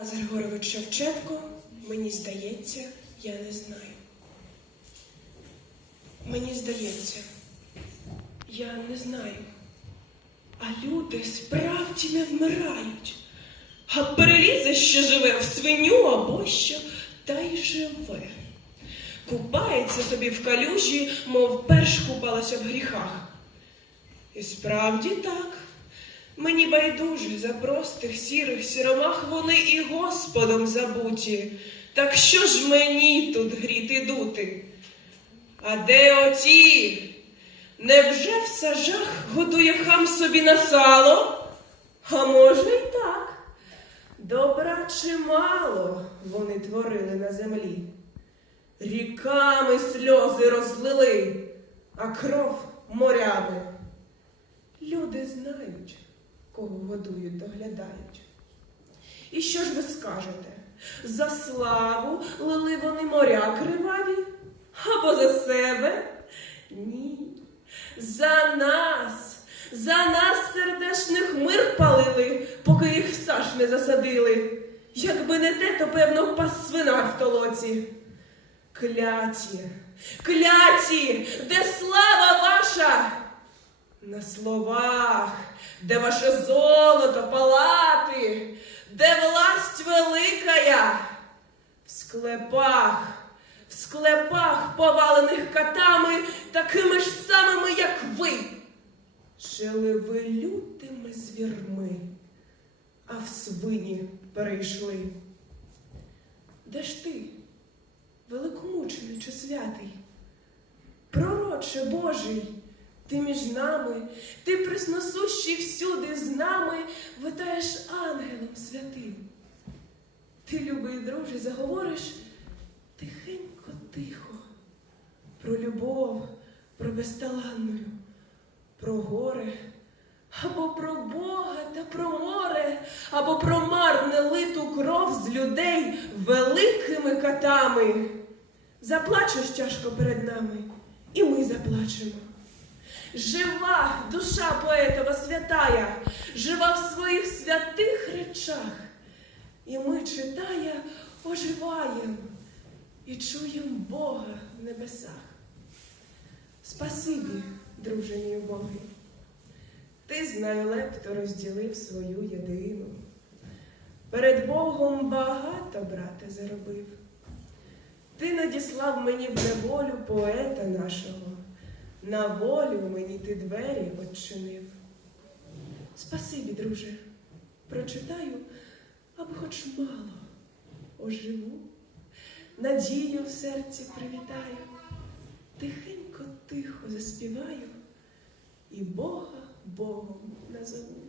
Тарас Григорович Шевченко, мені здається, я не знаю. Мені здається, я не знаю. А люди справді не вмирають. А перелізе, що живе в свиню або що, та й живе. Купається собі в калюжі, мов перш купалася в гріхах. І справді так. Мені байдуже за простих сірих сіромах вони і Господом забуті. Так що ж мені тут гріти дути? А де оті? Невже в сажах годує хам собі на сало? А може й так. Добра чимало вони творили на землі. Ріками сльози розлили, а кров морями. Люди знають, кого годують, доглядають. І що ж ви скажете? За славу лили вони моря криваві? Або за себе? Ні. За нас, за нас сердешних мир палили, поки їх в саж не засадили. Якби не те, то певно пас свина в толоці. Кляті, кляті, де слава ваша? На словах, де ваше золото, палати, де власть великая, в склепах, в склепах, повалених катами, такими ж самими, як ви. Жили ви лютими звірми, а в свині перейшли. Де ж ти, великомучениче святий? Пророче Божий, ти між нами, ти пресносущий всюди з нами, витаєш ангелом святим. Ти, любий друже, заговориш тихенько, тихо, про любов, про безталанну, про горе, або про Бога та про море, або про марне литу кров з людей великими катами. Заплачеш тяжко перед нами, і ми заплачемо. Жива душа поетова святая, жива в своїх святих речах. І ми, читая, оживаєм і чуєм Бога в небесах. Спасибі, друже мій убогий. Ти знаю, лепто розділив свою єдину. Перед Богом багато, брате, заробив. Ти надіслав мені в неволю поета нашого, на волю мені ти двері odчинив. Спасибі, друже, прочитаю, аби хоч мало оживу, надію в серці привітаю, тихенько, тихо заспіваю і Бога Богом назову.